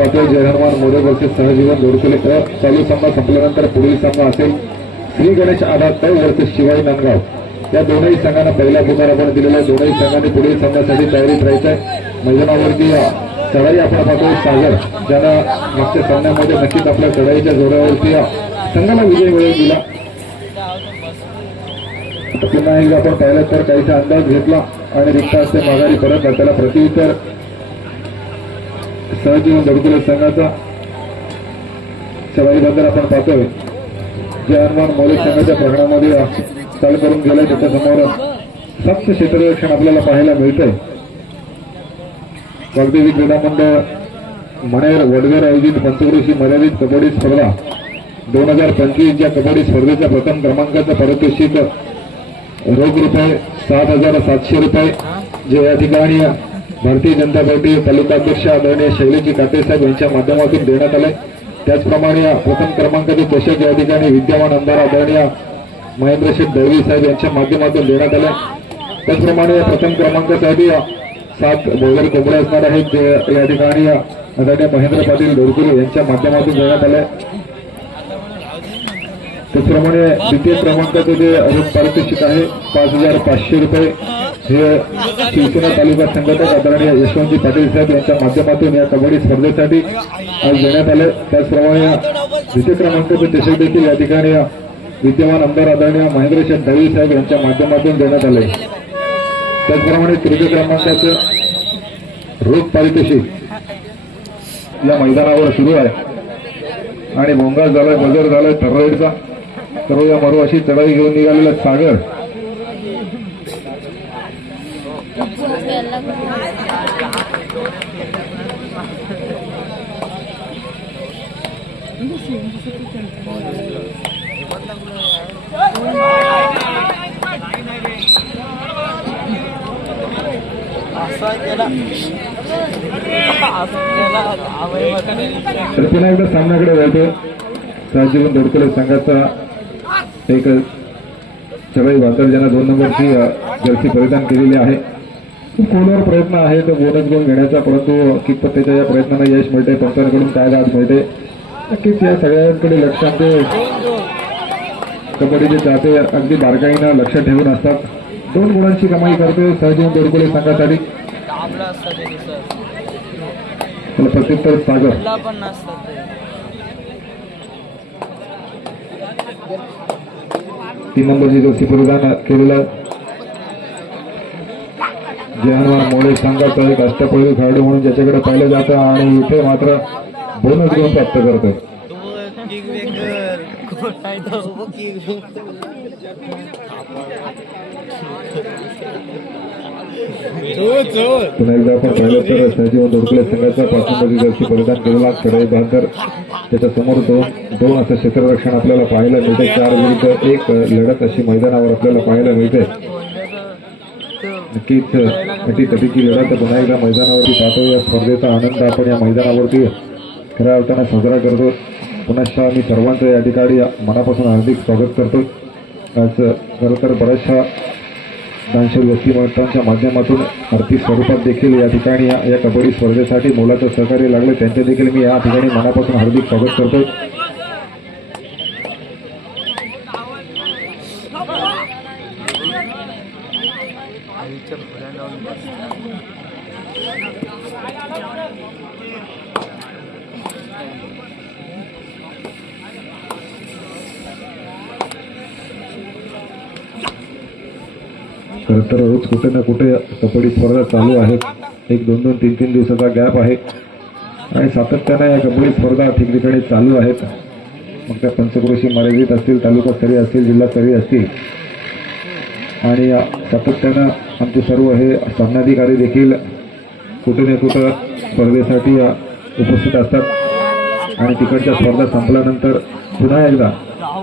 Patil Jai Hanuman More versus Sahajeevan Dodkule अ चालू सामना संपल्यानंतर पुढील सामना असेल श्री गणेश आधार अ वर्सेस शिवाई नांदगाव. या दोनही संघांना पहिला पुकार आपण दिलेला आहे. दोनही संघांनी पुढील सामन्यासाठी तयारीत राहायचं आहे मैदानावरती चढाई आपण पाहतोय सागर ज्यांना मागच्या सामन्यामध्ये नक्कीच आपल्या चढाईच्या जोरावरती संघाला विजय मिळवून दिला. पुन्हा एकदा आपण पाहिलं तर काहीसा अंदाज घेतला आणि रिक्त असते माघारी परत त्याला प्रत्युत्तर सहजीवन दडकुले संघाचा सवाईबद्दल आपण पाहतोय. जे हनुमान मौलिक संघाच्या प्रकरणामध्ये चाल करून गेलाय त्याच्यासमोर सक्त क्षेत्ररक्षण आपल्याला पाहायला मिळतंय. वागदेवी क्रीडा मंडळ मणेर वडगर आयोजित पंचक्रोशी मर्यादित कबड्डी स्पर्धा. दोन हजार पंचवीस या कबड्डी स्पर्धेच्या प्रथम क्रमांकाचं पारितोषिक रोख रुपये सात हजार सातशे रुपये. जे या ठिकाणी भारतीय जनता पार्टी तालुकाध्यक्ष आदरणीय शैलेजी काटेसाहेब यांच्या माध्यमातून देण्यात आले त्याचप्रमाणे प्रथम क्रमांकाचे चषक या ठिकाणी विद्यमान आमदार आदरणीय महेंद्र शेठ दळवी साहेब यांच्या माध्यमातून देण्यात आले त्याचप्रमाणे या प्रथम क्रमांकासाठी सात भोगर कोंबड्या असणार आहेत जे या ठिकाणी आदरणीय महेंद्र पाटील दोडकुरे यांच्या माध्यमातून देण्यात आले त्याचप्रमाणे द्वितीय क्रमांकाचं जे रोख पारितोषिक आहे पाच हजार पाचशे रुपये. हे शिवसेना तालुका संघटक आदरणीय यशवंतजी पाटील साहेब यांच्या माध्यमातून या कबड्डी स्पर्धेसाठी आज देण्यात आले. त्याचप्रमाणे द्वितीय क्रमांकाचे चषक देखील या ठिकाणी विद्यमान आमदार आदरणीय महेंद्र शेठ दळवी साहेब यांच्या माध्यमातून देण्यात आले. त्याचप्रमाणे तृतीय क्रमांकाचं रोख पारितोषिक या मैदानावर सुरू आहे. आणि भोंगा झालाय बजर झालाय थर्राईडचा. सर्व या मरू अशी चढाई घेऊन निघालेला सागर. तर एकदा सामन्याकडे वळतो सहजीवन दोडकले संघाचा एक चढाई वातर ज्यांना दोन नंबरची जर्सी परिधान केलेली आहे. खूप खोलवर प्रयत्न आहे तो बोनस गोल घेण्याचा परंतु कितपत त्याच्या या प्रयत्नांना यश मिळते पंचांकडून काय लाभ मिळते नक्कीच या सगळ्यांकडे लक्षात ते कबड्डीचे चाहते अगदी बारकाईनं लक्ष ठेवून असतात. दोन गुणांची कमाई करते सहजीवन दोडकोले संघासाठी. प्रत्युत्तर सागर. तीन नंबरची जर्सी परिधान केलेला जे हनुमान मोळे संघाचा एक अष्टपैलू खेळाडू म्हणून ज्याच्याकडे पाहिलं जातं आणि इथे मात्र बोनस घेऊन प्राप्त करतोय. पुन्हा एकदा आपण पाहिलं तर सहजीवन दोडकुले संघाचा पाच नंबरची परिधान केलेला कडे बहादर त्याच्यासमोर दोन दोन असं क्षेत्ररक्षण आपल्याला पाहायला मिळते. चार विरुद्ध एक लढत अशी मैदानावर आपल्याला पाहायला मिळते नक्कीच अटी तटीची लढत पुन्हा एकदा मैदानावरती पाहतो या स्पर्धेचा आनंद आपण या मैदानावरती खऱ्या अर्थानं साजरा करतो पुनश्च मी सर्वांचं या ठिकाणी मनापासून हार्दिक स्वागत करतो. आज खरं तर बऱ्याचशा दानशूर व्यक्तिमत्वांच्या माध्यमातून आर्थिक स्वरूपात देखील या ठिकाणी या कबड्डी स्पर्धेसाठी मुलाचं सहकार्य लागलं. त्यांचे देखील मी या ठिकाणी मनापासून हार्दिक स्वागत करतो. तर रोज कुठे ना कुठे कबड्डी स्पर्धा चालू आहेत एक दोन दोन तीन तीन दिवसाचा गॅप आहे. आणि सातत्यानं या कबड्डी स्पर्धा ठिकठिकाणी चालू आहेत. मग त्या पंचकृषी मर्यादित असतील तालुकास्तरीय असतील जिल्हास्तरीय असतील. आणि सातत्यानं आमचे सर्व हे सामनाधिकारी देखील कुठे ना कुठं स्पर्धेसाठी उपस्थित असतात. आणि तिकडच्या स्पर्धा संपल्यानंतर पुन्हा एकदा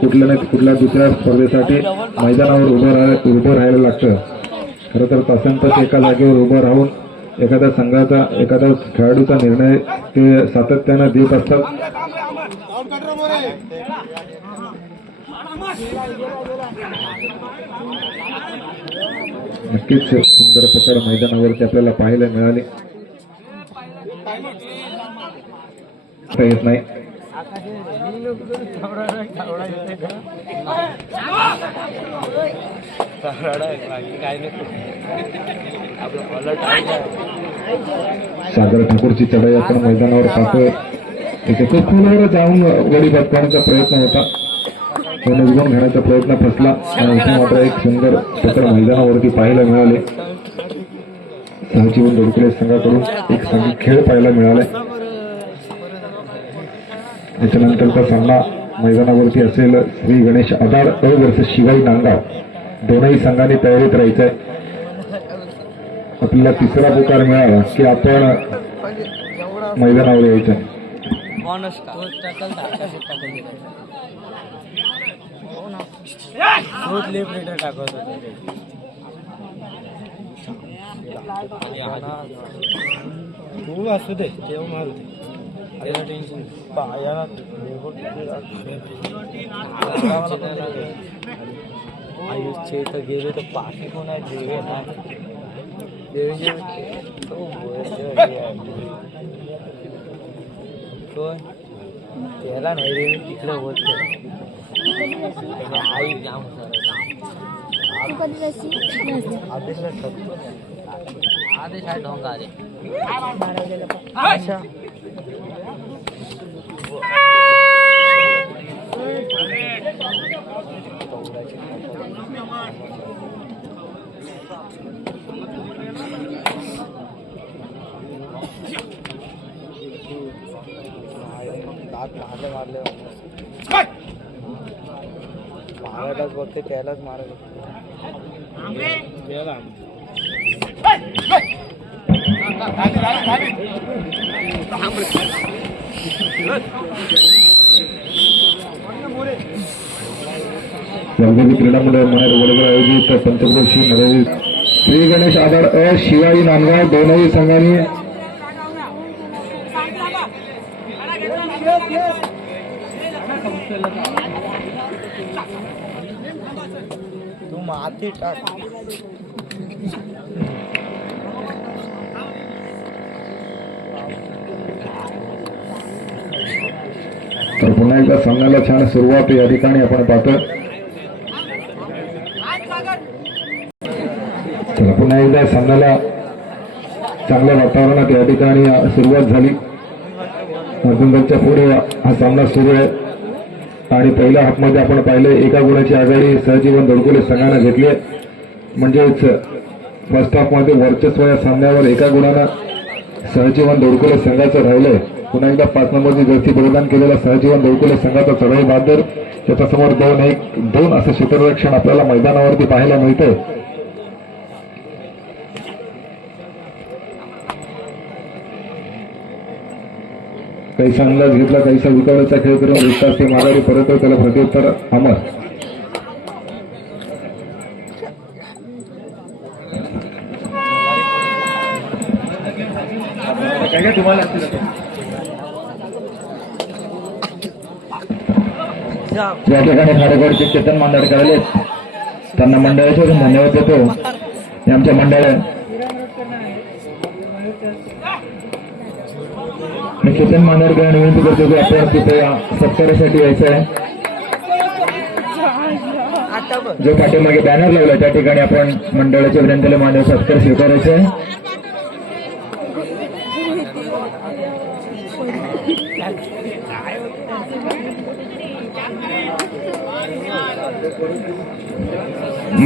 कुठल्या ना कुठल्या दुसऱ्या स्पर्धेसाठी मैदानावर उभं राहायला उभं राहायला लागतं. खरं तर तासन तास एका जागेवर उभं राहून एखाद्या संघाचा एखाद्या खेळाडूचा निर्णय ते सातत्यानं देत असतात. नक्कीच सुंदर पकड मैदानावरती आपल्याला पाहायला मिळाली. येत नाही. सागर ठाकूरची चढाई आपण मैदानावर पाहतोय. तिथे तो खोलवर जाऊन गडी बदकवण्याचा प्रयत्न होता. तो निघून घेण्याचा प्रयत्न फसला. आणि इथे मात्र एक सुंदर पकड मैदानावरती पाहायला मिळाले. सहजीवन दोडकुले संघाकडून एक संघ खेळ पाहायला मिळालाय त्याच्यानंतरचा सामना मैदानावरती असेल श्री गणेश आधार अ वर्सेस शिवाई नांगाव दोनही संघांनी तयारीत राहायचं आहे आपल्याला तिसरा पुकार मिळाला की आपण मैदानावर यायचं. तू असू दे तेव्हा मारू दे. टेन्शन आयुषचे तर गेले तर पाठी कोण आहे देवे ना? कोण? त्याला नाही रे तिकडे होत आई जाम आदेश आहे ढोंगा रे अच्छा दात मारले मारले मारायलाच बघते क्रीडा मंडळ मनार बरोबर आयोजित पंचक्रोशी मर्यादित. श्री गणेश आधार अ शिवाई नांदगाव दोनही संघांनी पुन्हा एकदा सामन्याला छान सुरुवात या ठिकाणी आपण पाहतोय. पुन्हा एकदा सामन्याला चांगल्या वातावरणात या ठिकाणी सुरुवात झाली. मध्यंतरच्या पुढे हा सामना सुरू आहे. आणि पहिल्या हाफमध्ये आपण पाहिले एका गुणाची आघाडी सहजीवन दोडकोले संघानं घेतली आहे. म्हणजेच फर्स्ट हाफमध्ये वर्चस्व या सामन्यावर एका गुणानं सहजीवन दोडकोले संघाचं राहिलंय. पुन्हा एकदा पाच नंबरची जर्सी प्रदान केलेला सहजीवन देवकुले संघाचा चढाई बहादर. त्याच्यासमोर दोन एक दोन असं क्षेत्ररक्षण आपल्याला मैदानावरती पाहायला मिळतंय. कैसा अंदाज घेतला कैसा विकावण्याचा खेळ करून विकास ते माघारी परत त्याला प्रत्युत्तर अमर. या ठिकाणी खारेकरचे चेतन मांदडकर आले त्यांना मंडळाचे धन्यवाद देतो. आमच्या मंडळ मी चेतन मांदडकर विनंती करतो की आपण तिथे सत्कारासाठी यायचं आहे जो पाठीमागे बॅनर लावला त्या ठिकाणी आपण मंडळाच्या विनंतीला मानव सत्कार स्वीकारायचा आहे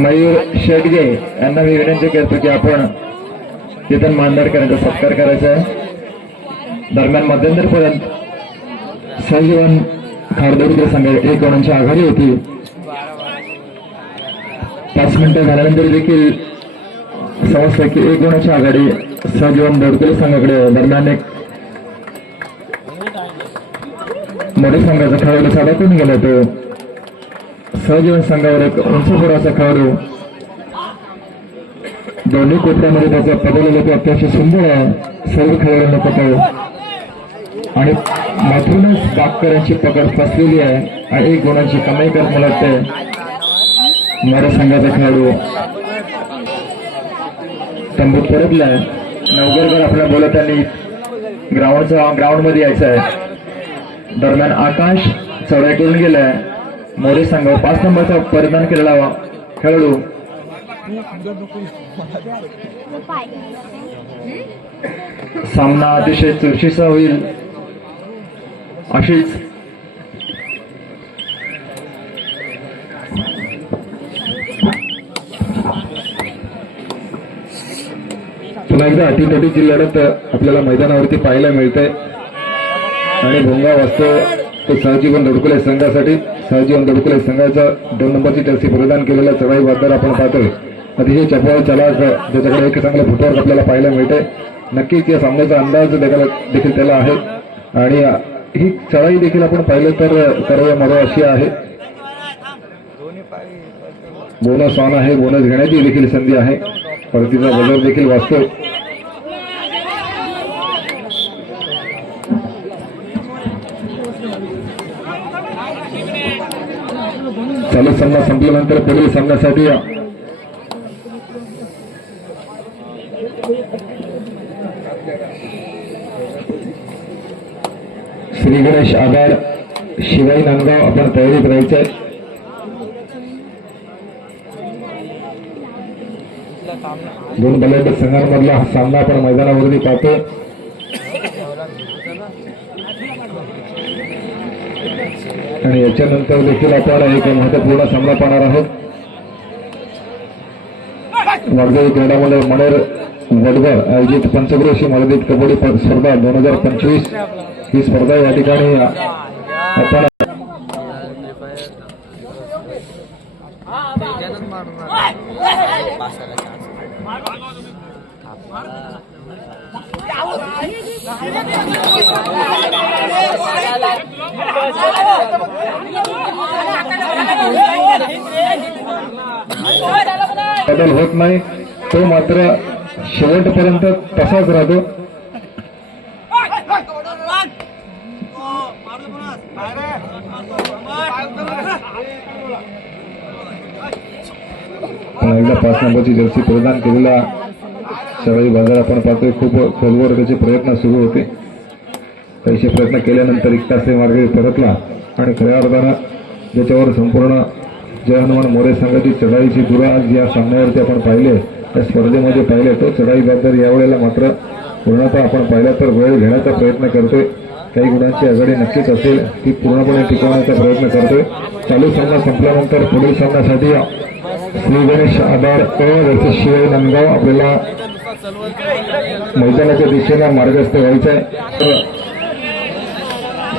मयूर शेडगे यांना मी विनंती करतो की आपण चेतन मांदरकरांचा सत्कार करायचा आहे. दरम्यान मध्यंतरपर्यंत संजीवन खारदोडकर संघ एकोणांची आघाडी होती? पाच मिनिटं झाल्यानंतर देखील समजलं की एक गुणाची आघाडी? सहजीवन दोडकर संघाकडे दरम्यान एक मोठ्या संघाचा खेळाडू साधा करून गेला तो सहजीवन संघावर एक उंचपुराचा खेळाडू दोन्ही कोपऱ्यामध्ये त्याचा पदवलेला तो अत्यंत सुंदर आहे. सर्व खेळाडूंना पकड आणि मधूनच बागकरांची पकड फसलेली आहे. आणि एक गुणांची कमाई करत मला वाटतंय. मरा संघाचा खेळाडू. तंबू परतलाय नवगरकर आपल्या बोलताना ग्राउंडचा ग्राउंडमध्ये यायचं आहे. दरम्यान आकाश चढाई करून गेलाय. मोरे संघ पाच नंबरचा परिधान केलेला खेळाडू. सामना अतिशय चुरशीचा होईल. अशीच. पुन्हा एकदा अटीतटीची लढत आपल्याला मैदानावरती पाहायला मिळते आणि भोंगा वाजतो. तो सहजीवन दडकुले संघासाठी. सहजीवन दडकुले संघाचा दोन नंबरची टॅक्सी प्रदान केलेला चढाई वादर आपण पाहतोय. अतिशय चपळ चलाक ज्याच्याकडे एक चांगलं फुटवर्क आपल्याला पाहायला मिळते नक्कीच या सामन्याचा अंदाज देखील देखील त्याला आहे. आणि ही चढाई देखील आपण पाहिलं तर सर्व मरो अशी आहे. बोनस ऑन आहे. बोनस घेण्याची देखील संधी आहे. परतीचा बजर देखील वाचतोय. चालू सामना संपल्यानंतर पुढील सामन्यासाठी श्री गणेश आगार शिवाई नांदगाव आपण तयारीत राहायचंय दोन बलाढ्य संघांमधला हा सामना आपण मैदानावरती पाहतो आणि याच्यानंतर देखील आपण एक महत्त्वपूर्ण सामना पाहणार आहोत. वागदेवी क्रीडामध्ये मनेर वडगर आयोजित पंचक्रोशी मर्यादित कबड्डी स्पर्धा दोन हजार पंचवीस ही स्पर्धा या ठिकाणी आपण मारणार. बदल होत नाही. तो मात्र शेवटपर्यंत तसाच राहतो. पाच नंबरची जर्सी प्रदान केलेला सगळी बाजार आपण पाहतोय खूप खोलवर त्याचे प्रयत्न सुरू होते. पैसे प्रयत्न केल्यानंतर एक तास मार्गे परतला आणि खऱ्या अर्थानं ज्याच्यावर संपूर्ण जय हनुमान मोरे संघाची चढाईची दुरा आज या सामन्यावरती आपण पाहिले त्या स्पर्धेमध्ये पाहिले तो चढाई बाजार यावेळेला मात्र पूर्णतः आपण पाहिला तर वेळ घेण्याचा प्रयत्न करतोय. काही गुणांची आघाडी नक्कीच असेल ती पूर्णपणे टिकवण्याचा प्रयत्न करतोय. चालू सामना संपल्यानंतर पुढील सामन्यासाठी श्री गणेश आधार शिवाय नंदगाव आपल्याला मैदानाच्या दिशेला मार्गस्थ व्हायचा आहे तर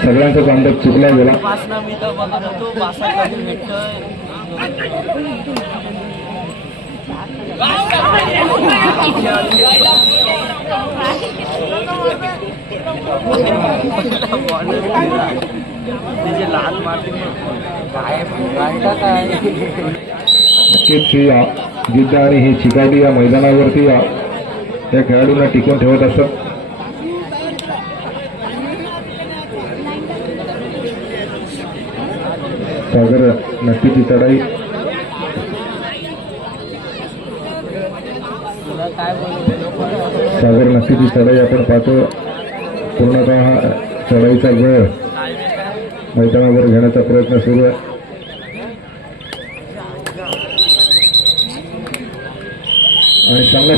सगळ्यांचाच अंदाज चुकला गेला. पासना मी काय काय नक्कीच ही जिद्द आणि ही चिकाटी या मैदानावरती या खेळाडूला खेळाडूंना टिकून ठेवत असत सागर नक्कीची चढाई. सागर नक्कीची चढाई आपण पाहतो. पूर्णतः चढाईचा वेळ मैदानावर घेण्याचा प्रयत्न सुरू आहे. आणि चांगल्या